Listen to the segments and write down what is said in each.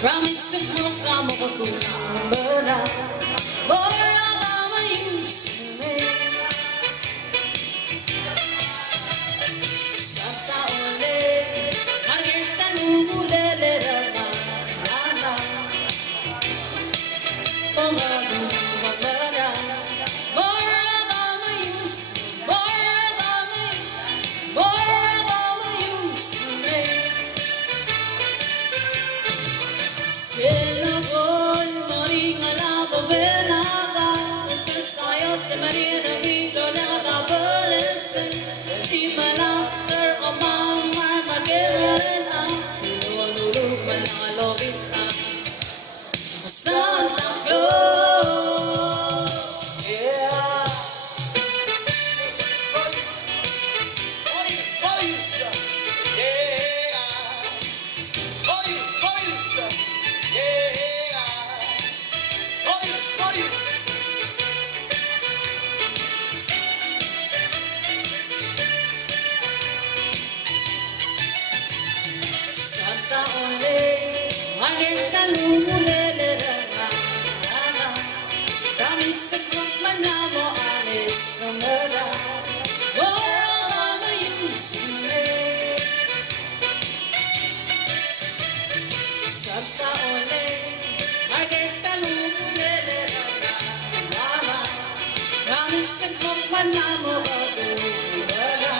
Promise to come, I'm gonna go, but boy, I'm used to me. Santa ole, Margarita nule le la la la. Ponga dunga bara, boy, I'm used, boy, I'm used, boy, I'm used to me. Sela boy, moringa la bovela va, se sayo te marina gito la babolese, ti malater o mama magera, nulu malalobita, Santa Claus, yeah. Santa ole, Margarita lulele la la. Dami sa manamo alis na mera. Wala mayusme. Santa ole, Margarita lulele la la. Dami sa manamo alis na mera.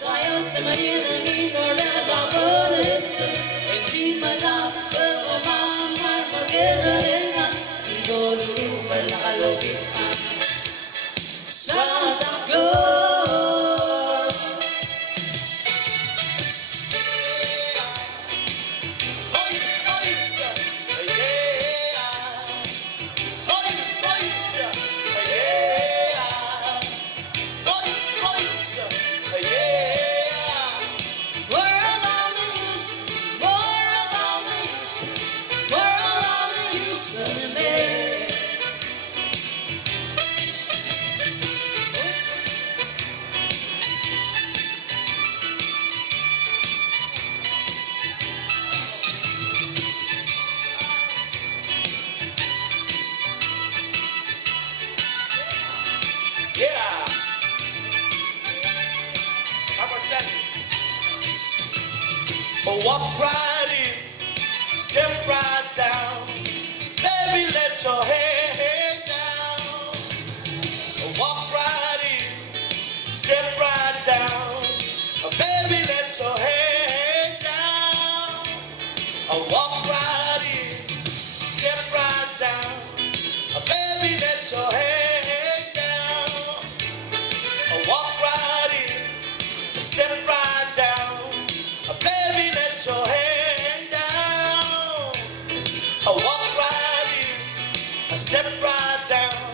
Sayo te marina gito la babolese, ti malapte o mama magera lena, idolu malakalobita, Santa Claus. Walk right in, step right down, baby, let your head down. Walk right in, step right down, baby, let your head down. Walk right in, step right down, baby, let your head down. Walk right in, step right down, baby, let your head down. Walk right in, step right down.